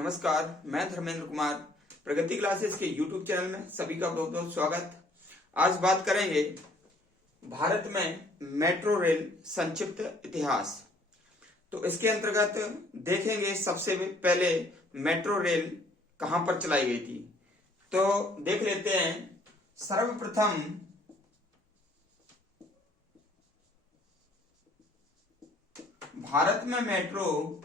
नमस्कार, मैं धर्मेंद्र कुमार प्रगति क्लासेस के YouTube चैनल में सभी का बहुत बहुत स्वागत। आज बात करेंगे भारत में मेट्रो रेल संक्षिप्त इतिहास। तो इसके अंतर्गत देखेंगे सबसे पहले मेट्रो रेल कहां पर चलाई गई थी। तो देख लेते हैं। सर्वप्रथम भारत में मेट्रो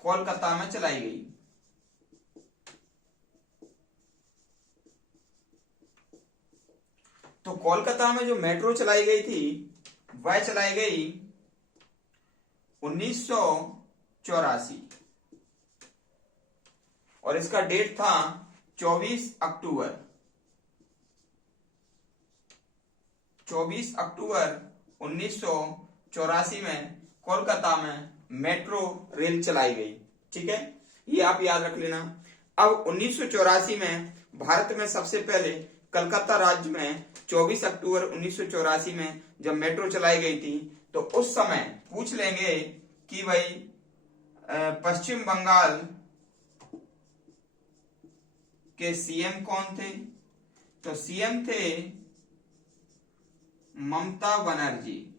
कोलकाता में चलाई गई। तो कोलकाता में जो मेट्रो चलाई गई थी वह चलाई गई 1984 और इसका डेट था 24 अक्टूबर 1984 में कोलकाता में मेट्रो रेल चलाई गई। ठीक है, ये आप याद रख लेना। अब 1984 में भारत में सबसे पहले कलकत्ता राज्य में 24 अक्टूबर 1984 में जब मेट्रो चलाई गई थी तो उस समय पूछ लेंगे कि भाई पश्चिम बंगाल के सीएम कौन थे। तो सीएम थे ममता बनर्जी,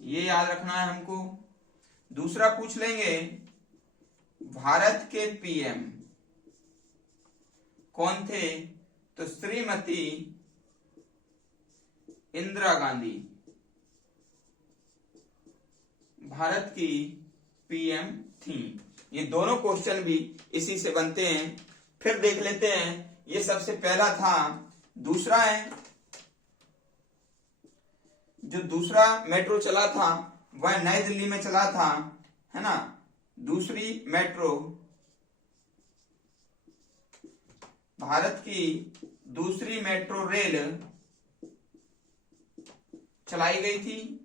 ये याद रखना है हमको। दूसरा पूछ लेंगे भारत के पीएम कौन थे। तो श्रीमती इंदिरा गांधी भारत की पीएम थी। ये दोनों क्वेश्चन भी इसी से बनते हैं। फिर देख लेते हैं, ये सबसे पहला था। दूसरा है, जो दूसरा मेट्रो चला था वह नई दिल्ली में चला था, है ना। दूसरी मेट्रो, भारत की दूसरी मेट्रो रेल चलाई गई थी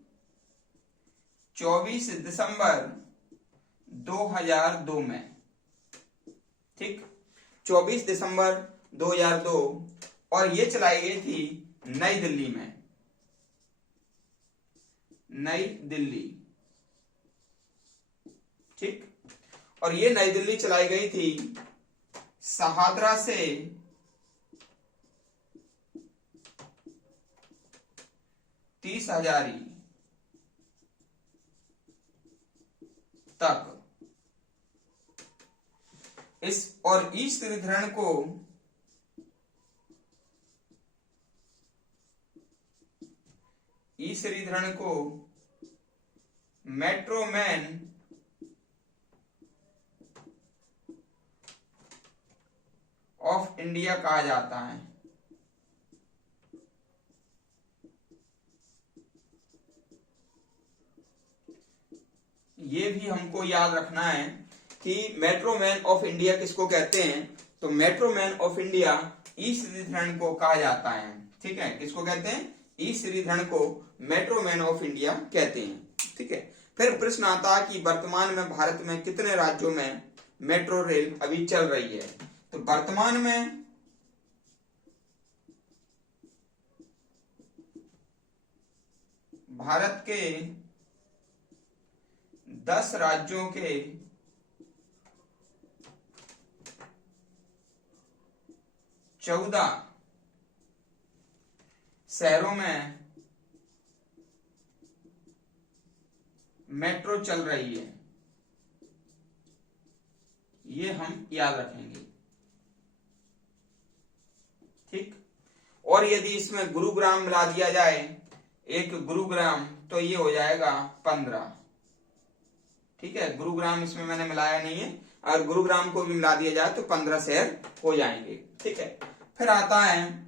24 दिसंबर 2002 में। ठीक, 24 दिसंबर 2002 और ये चलाई गई थी नई दिल्ली में, नई दिल्ली। ठीक, और ये नई दिल्ली चलाई गई थी शहादरा से तीस हजारी तक। इस और ई श्रीधरन को मेट्रो मैन ऑफ इंडिया कहा जाता है। ये भी हमको याद रखना है कि मेट्रो मैन ऑफ इंडिया किसको कहते हैं। तो मेट्रो मैन ऑफ इंडिया ई श्रीधरन को कहा जाता है। ठीक है, किसको कहते हैं? ई श्रीधरन को मेट्रो मैन ऑफ इंडिया कहते हैं। ठीक है, फिर प्रश्न आता है कि वर्तमान में भारत में कितने राज्यों में मेट्रो रेल अभी चल रही है। तो वर्तमान में भारत के 10 राज्यों के 14 शहरों में मेट्रो चल रही है। ये हम याद रखेंगे। ठीक, और यदि इसमें गुरुग्राम मिला दिया जाए, एक गुरुग्राम, तो ये हो जाएगा 15। ठीक है, गुरुग्राम इसमें मैंने मिलाया नहीं है। अगर गुरुग्राम को भी मिला दिया जाए तो 15 शहर हो जाएंगे। ठीक है, फिर आता है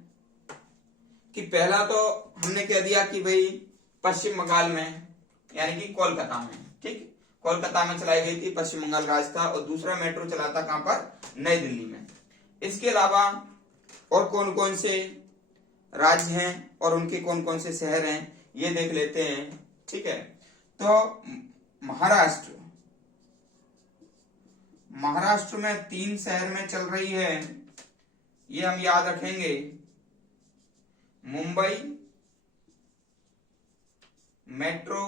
कि पहला तो हमने कह दिया कि भाई पश्चिम बंगाल में, यानी कि कोलकाता में। ठीक, कोलकाता में चलाई गई थी, पश्चिम बंगाल राज्य था। और दूसरा मेट्रो चला था कहां पर? नई दिल्ली में। इसके अलावा और कौन कौन से राज्य हैं और उनके कौन कौन से शहर हैं, ये देख लेते हैं। ठीक है, तो महाराष्ट्र में 3 शहर में चल रही है, ये हम याद रखेंगे। मुंबई, मेट्रो,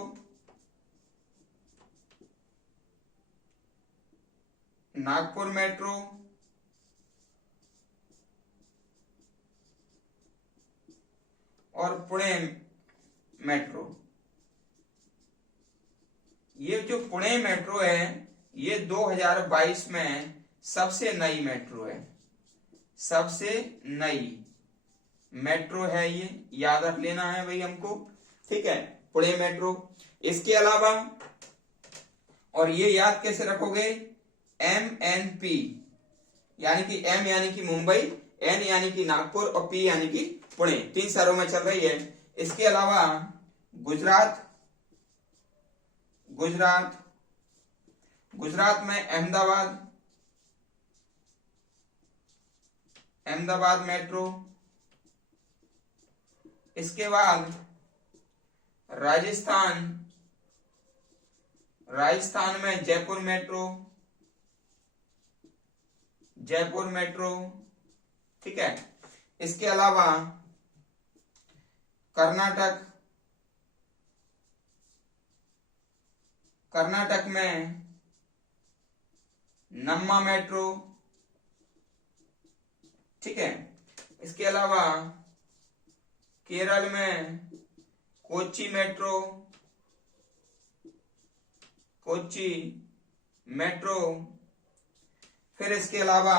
नागपुर मेट्रो, और पुणे मेट्रो। ये जो पुणे मेट्रो है ये 2022 में सबसे नई मेट्रो है, सबसे नई मेट्रो है ये, याद रख लेना है भाई हमको, ठीक है, पुणे मेट्रो। इसके अलावा, और ये याद कैसे रखोगे, MNP, यानी कि M यानी कि मुंबई, N यानी कि नागपुर और P यानी कि पुणे, 3 शहरों में चल रही है। इसके अलावा गुजरात, गुजरात में अहमदाबाद मेट्रो। इसके बाद राजस्थान में जयपुर मेट्रो, ठीक है। इसके अलावा कर्नाटक में नम्मा मेट्रो, ठीक है। इसके अलावा केरल में कोच्चि मेट्रो। फिर इसके अलावा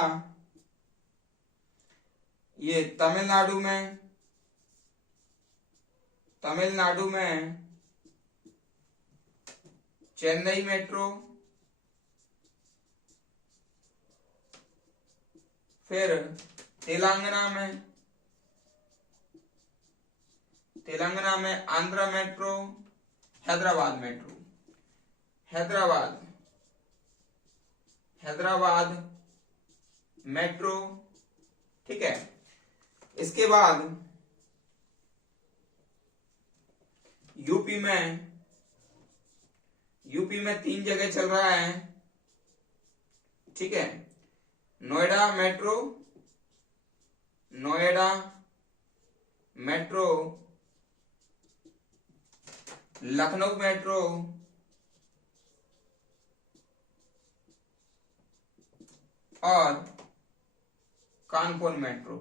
ये तमिलनाडु में चेन्नई मेट्रो। फिर तेलंगाना में आंध्रा मेट्रो, हैदराबाद मेट्रो, ठीक है। इसके बाद यूपी में 3 जगह चल रहा है, ठीक है। नोएडा मेट्रो, लखनऊ मेट्रो और कानपुर मेट्रो,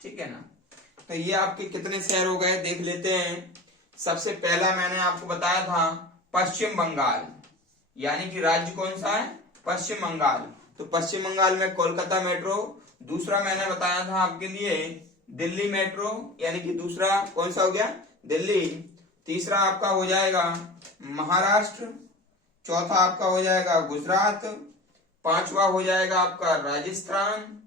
ठीक है ना। तो ये आपके कितने शहर हो गए देख लेते हैं। सबसे पहला मैंने आपको बताया था पश्चिम बंगाल, यानी कि राज्य कौन सा है, पश्चिम बंगाल। तो पश्चिम बंगाल में कोलकाता मेट्रो। दूसरा मैंने बताया था आपके लिए दिल्ली मेट्रो, यानी कि दूसरा कौन सा हो गया, दिल्ली। तीसरा आपका हो जाएगा महाराष्ट्र। चौथा आपका हो जाएगा गुजरात। पांचवा हो जाएगा आपका राजस्थान,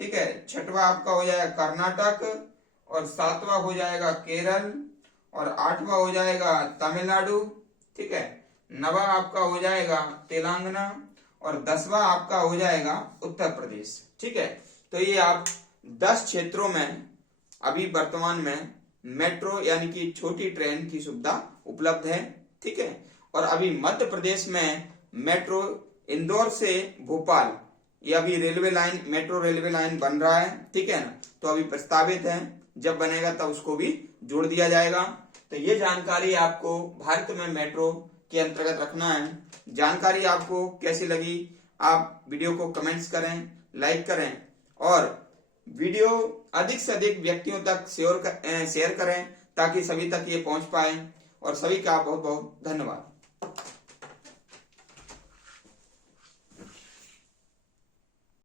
ठीक है। छठवा आपका हो जाएगा कर्नाटक, और सातवां हो जाएगा केरल, और आठवां हो जाएगा तमिलनाडु, ठीक है। नवा आपका हो जाएगा तेलंगाना, और 10वां आपका हो जाएगा उत्तर प्रदेश, ठीक है। तो ये आप 10 क्षेत्रों में अभी वर्तमान में मेट्रो यानी कि छोटी ट्रेन की सुविधा उपलब्ध है, ठीक है। और अभी मध्य प्रदेश में मेट्रो इंदौर से भोपाल, ये अभी मेट्रो रेलवे लाइन बन रहा है, ठीक है ना। तो अभी प्रस्तावित है, जब बनेगा तब उसको भी जोड़ दिया जाएगा। तो ये जानकारी आपको भारत में मेट्रो के अंतर्गत रखना है। जानकारी आपको कैसी लगी, आप वीडियो को कमेंट्स करें, लाइक करें, और वीडियो अधिक से अधिक व्यक्तियों तक शेयर करें ताकि सभी तक ये पहुंच पाए। और सभी का बहुत बहुत धन्यवाद।